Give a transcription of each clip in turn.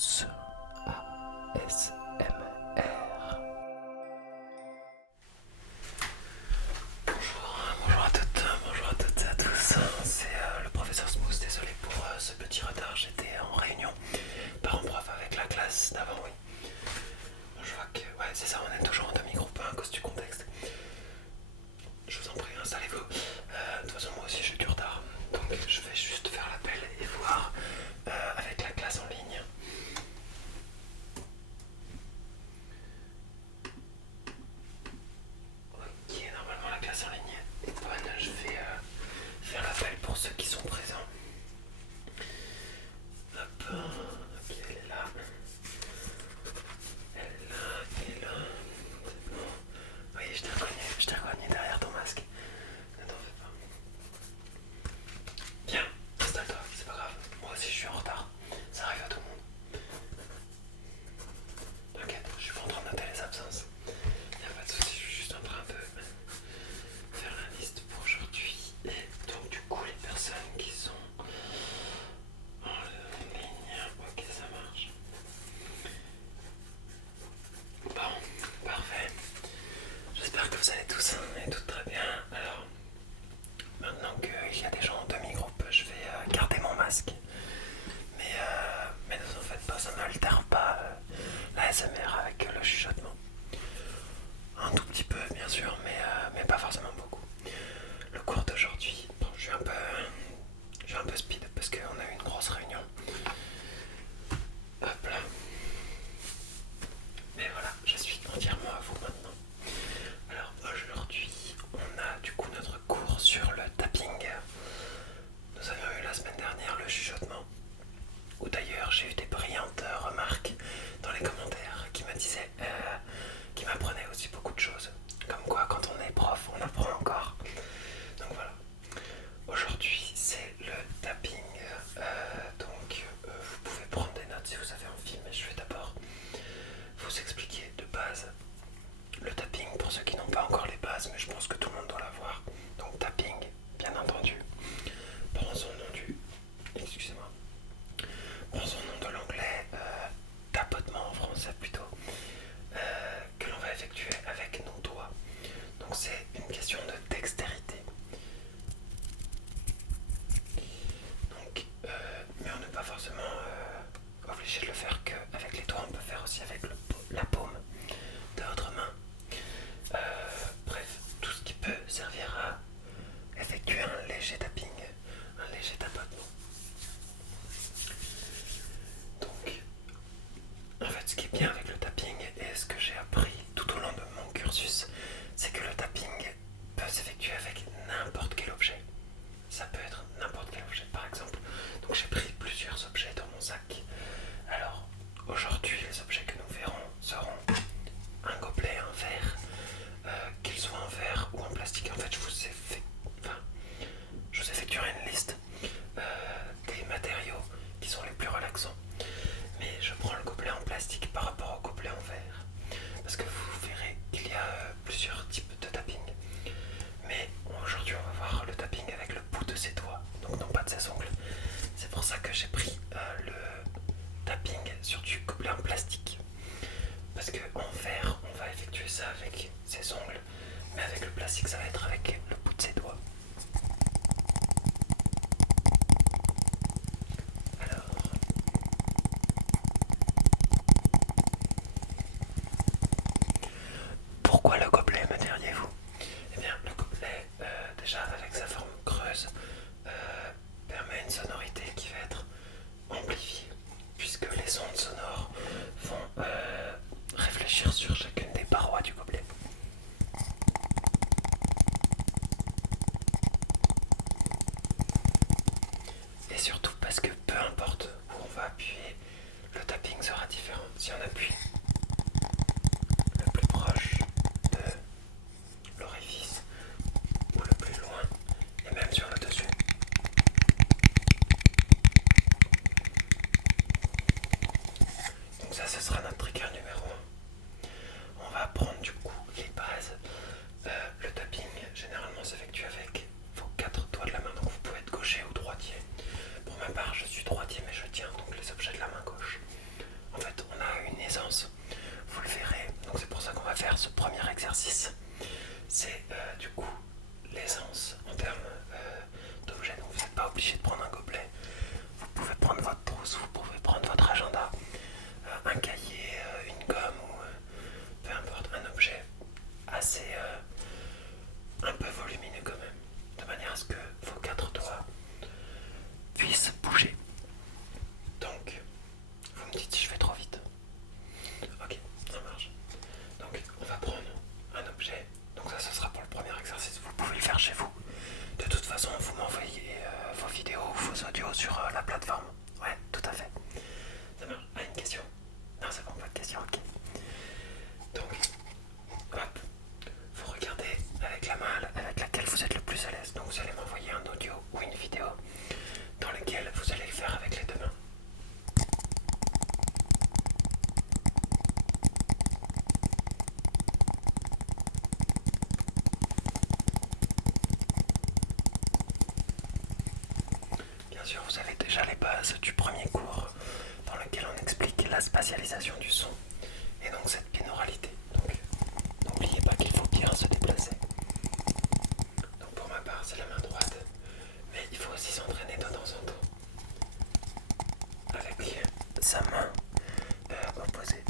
tous à ASMR. Bonjour à toutes et à tous. C'est le professeur Smooth. Désolé pour ce petit retard. J'étais en réunion parent-prof avec la classe d'avant, oui. Bon, je vois que c'est ça, on est toujours en demi-groupe à cause du contexte. Je vous en prie, installez-vous. De toute façon, moi aussi j'ai du retard. Donc je vais juste faire l'appel et voir avec la classe en ligne. Ok, normalement la classe en ligne est bonne. Je vais faire l'appel pour ceux qui sont présents. Hop, ok, elle est là. Elle est là, elle est là. C'est bon. Oui, je t'ai reconnu derrière ton masque. Ne t'en fais pas. Bien, installe-toi, c'est pas grave. Moi aussi je suis en retard. Ça arrive à tout le monde. T'inquiète, je suis pas en train de noter les absences. Y'a pas de soucis, je suis juste en train de faire la liste pour aujourd'hui. Et donc du coup les personnes qui sont en ligne, ok ça marche. Bon, parfait. J'espère que vous allez tous et toutes très bien. Alors, maintenant qu'il y a des gens en demi-groupe, je vais garder mon masque. Mais ne vous en faites pas, ça n'altère pas la SMR avec le chuchotement. Un tout petit peu bien sûr, mais pas forcément beaucoup. Le cours d'aujourd'hui, bon, je suis un peu speed parce qu'on a eu une grosse réunion. Hop là. Mais voilà, je suis entièrement à vous maintenant. Alors aujourd'hui, on a du coup notre cours sur le tapping. Nous avions eu la semaine dernière le chuchotement, où d'ailleurs j'ai eu des brillantes remarques dans les commentaires qui me disaient, qui m'apprenaient aussi beaucoup de choses. Comme quoi quand on est prof, on apprend encore. Donc voilà. Aujourd'hui c'est le tapping. Vous pouvez prendre des notes si vous avez envie, mais je vais d'abord vous expliquer de base le tapping pour ceux qui n'ont pas encore les bases, mais je pense que tout le monde doit l'avoir. Donc tapping, bien entendu, prend son nom du... Excusez-moi. Prend son nom de l'anglais, tapotement en français plutôt, que l'on va effectuer avec nos doigts. Donc c'est une question de dextérité. Donc, mais on n'est pas forcément obligé de le faire qu'avec les doigts, on peut faire aussi avec la paume de votre main. Bref, tout ce qui peut servir à effectuer un léger tapping, un léger tapotement. Donc, en fait, ce qui est bien avec le tapping et ce que j'ai appris tout au long de mon cursus, c'est que le tapping peut s'effectuer avec n'importe quel objet. Ça peut être n'importe quel objet, par exemple. Donc j'ai pris plusieurs objets dans mon sac. Alors, aujourd'hui, les objets que nous verrons seront un gobelet, un verre, qu'il soit en verre ou en plastique. En fait, je vous effectuerai une liste des matériaux qui sont les plus relaxants. Mais je prends le gobelet en plastique par rapport au gobelet en verre. Parce que vous verrez qu'il y a plusieurs types de tapping. Mais aujourd'hui, on va voir le tapping avec le bout de ses doigts, donc non pas de ses ongles. C'est pour ça que j'ai pris le tapping sur du gobelet en plastique. Parce qu'en verre, on va effectuer ça avec ses ongles, mais avec le plastique, ça va être avec le bout de ses doigts. Alors, pourquoi le gobelet, me diriez-vous? Eh bien, le gobelet, déjà avec sa forme creuse, permet une sonorité qui va être amplifiée, puisque les ondes sonores vont réfléchir sur chacune des parois du gobelet. Et surtout parce que peu importe où on va appuyer, le tapping sera différent. Si on appuie le plus proche de l'orifice ou le plus loin, et même sur le dessus, donc ça ce sera notre trigger numéro 1. On va prendre du coup les bases. Le tapping généralement s'effectue avec vos 4 doigts de la main, donc vous pouvez être gaucher ou droitier. Pour ma part je suis droitier mais je tiens donc les objets de la main gauche. me dites si je vais trop vite. Ok, ça marche. Donc on va prendre un objet. Donc ça ce sera pour le premier exercice. Vous pouvez le faire chez vous. De toute façon, vous m'envoyez vos vidéos ou vos audios sur la plateforme. Ouais, tout à fait. Ça marche. Ah, une question? Non, c'est bon, pas de question, ok. Donc, hop, vous regardez avec la main avec laquelle vous êtes le plus à l'aise. Donc vous allez m'envoyer un audio ou une vidéo dans lequel vous allez le faire avec les deux mains. Bien sûr, vous avez déjà les bases du premier cours dans lequel on explique la spatialisation du son et donc cette binauralité. Donc, n'oubliez pas qu'il faut bien se déplacer. Donc pour ma part, c'est la main droite, mais il faut aussi s'entraîner de temps en temps avec sa main opposée.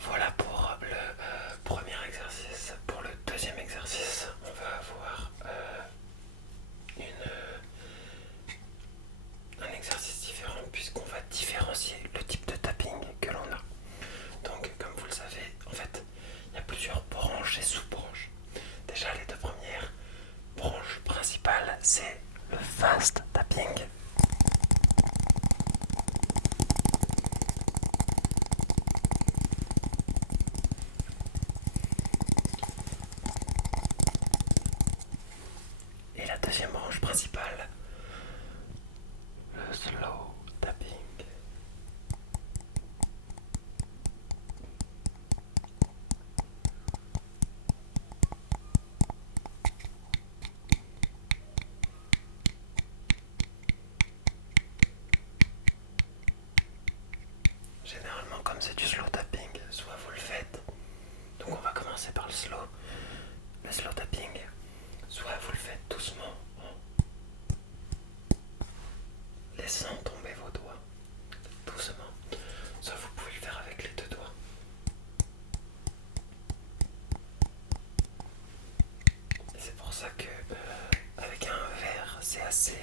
Voilà pour le premier exercice. Pour le deuxième exercice, on va avoir un exercice différent puisqu'on va différencier le type de tapping que l'on a. Donc comme vous le savez, en fait, il y a plusieurs branches et sous-branches. Déjà les deux premières branches principales, c'est le fast tapping. Et la deuxième branche principale, le slow tapping. Généralement, comme c'est du slow tapping, soit vous le faites, donc on va commencer par le slow tapping, soit vous le faites doucement en laissant tomber vos doigts, doucement, soit vous pouvez le faire avec les deux doigts. Et c'est pour ça que avec un verre, c'est assez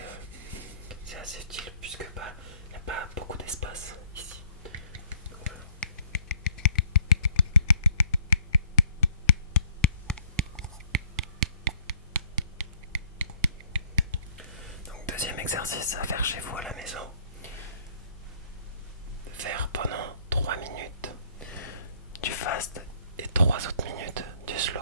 utile puisque il n'y a pas beaucoup d'espace ici. Donc, voilà. Donc deuxième exercice à faire chez vous à la maison. Faire pendant 3 minutes du fast et 3 autres minutes du slow.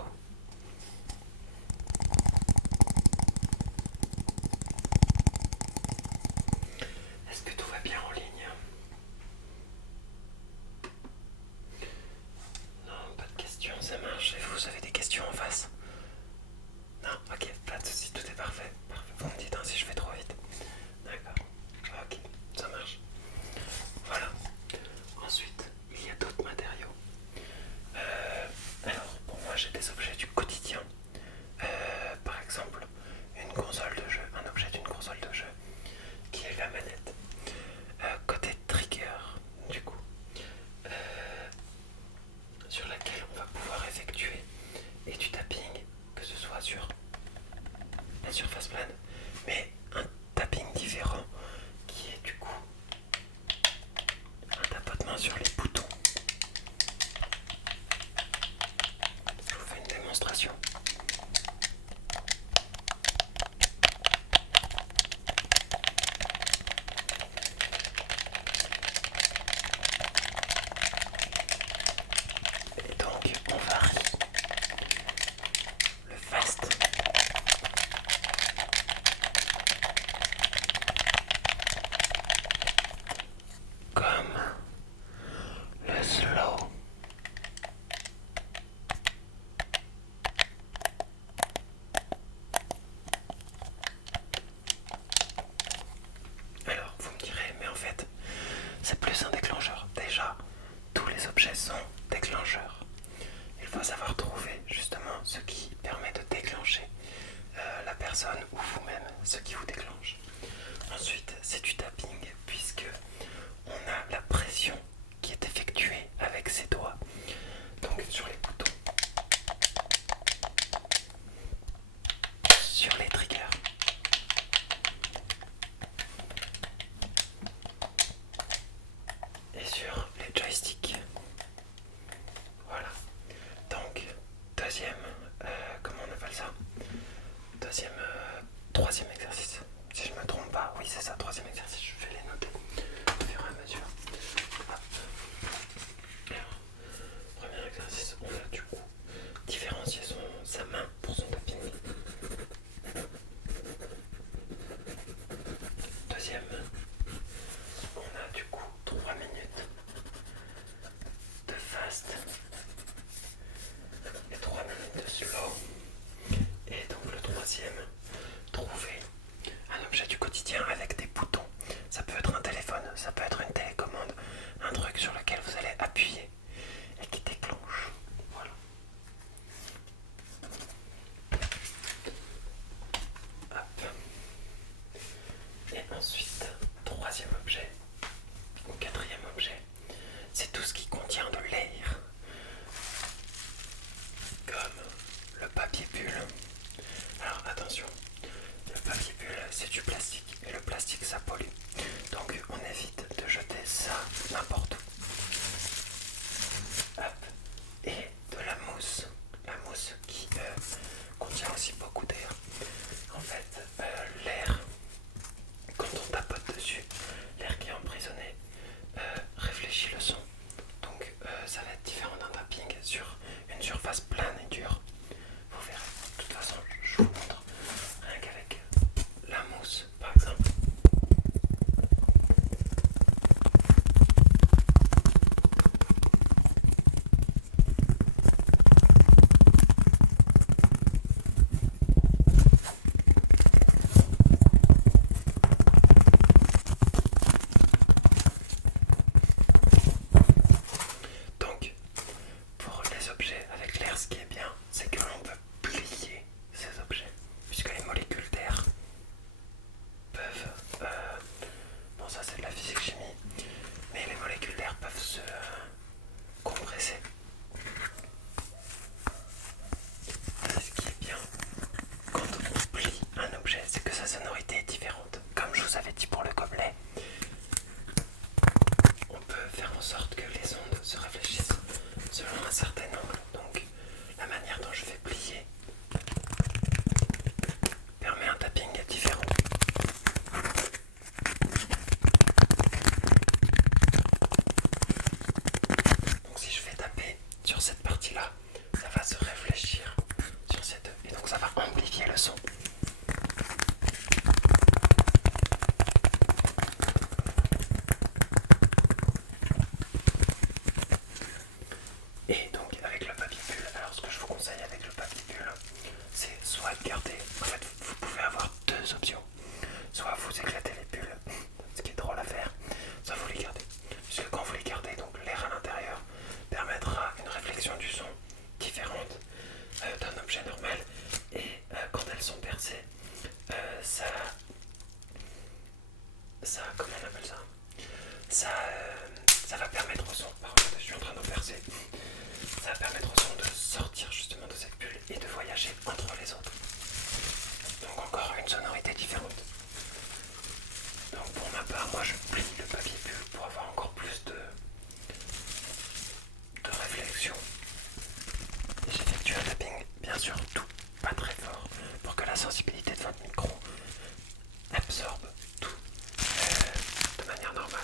Est-ce que tout va bien en ligne? Non, pas de questions, ça marche. Et vous avez des questions en face? Non, ok, pas de soucis, tout est parfait. Parfait. Vous me dites si je vais trop vite. D'accord, ok, ça marche. Voilà. Ensuite, il y a d'autres matériaux. Alors, pour moi, j'ai des objets du quotidien. Par exemple, une console de jeu, un objet d'une console de jeu qui est la manette. Côté trigger, du coup, sur laquelle on va pouvoir effectuer et du tapping, que ce soit sur la surface plane, mais un tapping différent qui est du coup un tapotement sur les boutons. Je vous fais une démonstration. Et donc on varie le fast troisième exercice. Si je me trompe pas, oui c'est ça, troisième exercice, je vais les noter au fur et à mesure. Hop. Alors, premier exercice, on a du coup différencier sa main pour son tapping. Deuxième, on a du coup 3 minutes de fast et 3 minutes de slow. Et donc le troisième, trouver un objet du quotidien avec des boutons. Ça peut être un téléphone, ça peut être une télécommande, un truc sur lequel vous allez appuyer et qui déclenche. Voilà. Hop. Et ensuite, troisième objet, ou quatrième objet, c'est tout ce qui contient de l'air, comme le papier bulle. Alors attention, le papier bulle c'est du plastique, et le plastique ça pollue. Donc on évite de jeter ça n'importe où. Hop. Et de la mousse qui contient aussi beaucoup d'air. En fait, l'air, quand on tapote dessus, l'air qui est emprisonné réfléchit le son. Donc ça va être différent d'un tapping sur une surface plane et dure. Vous verrez. De toute façon, je vous montre rien qu'avec la mousse, par exemple. Donc, pour les objets avec l'air, ce qui est bien, c'est que l'on peut plier ces objets, puisque les molécules d'air peuvent... bon, ça c'est de la physique-chimie, mais les molécules d'air peuvent se compresser. Et ce qui est bien quand on plie un objet, c'est que sa sonorité est différente. Comme je vous avais dit pour le gobelet, on peut faire en sorte que les ondes se réfléchissent selon un certain angle. Donc la manière dont je vais plier permet un tapping différent. Donc si je vais taper sur cette partie-là, ça va se réfléchir sur ces deux. Et donc ça va amplifier le son. Et donc avec le papier bulle, alors ce que je vous conseille avec le papier bulle, c'est soit de garder, en fait vous pouvez avoir deux options. Soit vous éclatez les bulles, ce qui est drôle à faire, soit vous les gardez. Puisque quand vous les gardez, donc l'air à l'intérieur permettra une réflexion du son différente d'un objet normal. Et quand elles sont percées, ça, comment on appelle ça, ça va permettre au son, pardon, je suis en train de percer, ça va permettre au son de sortir justement de cette bulle et de voyager entre les autres. Donc encore une sonorité différente. Donc pour ma part, moi je plie le papier bulle pour avoir encore plus de réflexion. Et j'effectue un tapping, bien sûr tout, pas très fort, pour que la sensibilité de votre micro absorbe tout de manière normale.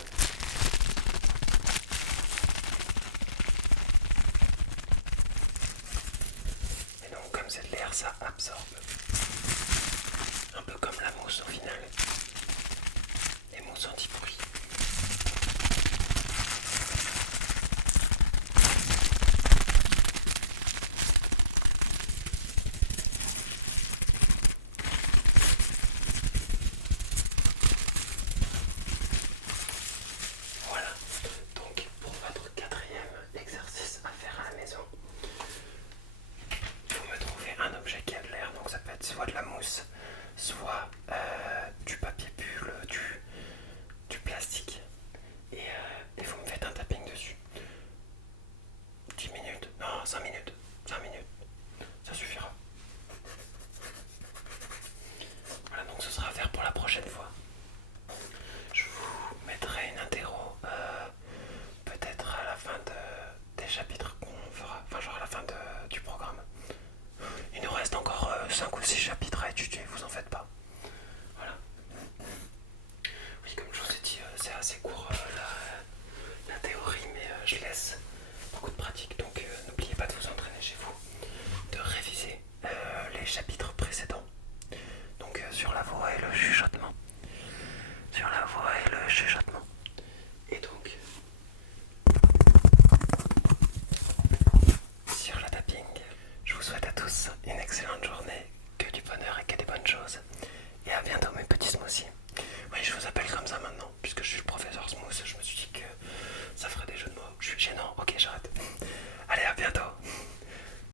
Et donc comme c'est de l'air, ça absorbe. Un peu comme la mousse au final. Les mousses anti-bruit. Voilà. Donc pour votre quatrième exercice à faire à la maison, vous me trouvez un objet qui a de l'air, donc ça peut être soit de la mousse, soit du papier bulle, du plastique, et vous me faites un tapping dessus. 10 minutes, non 5 minutes, 5 minutes, ça suffira. Voilà, donc ce sera à faire pour la prochaine fois. Je vous mettrai une interro peut-être à la fin des chapitres qu'on fera, enfin genre à la fin du programme. Il nous reste encore 5 ou 6 chapitres à étudier, vous en faites pas. passe une excellente journée, que du bonheur et que des bonnes choses. Et à bientôt mes petits smoothies. Oui, je vous appelle comme ça maintenant.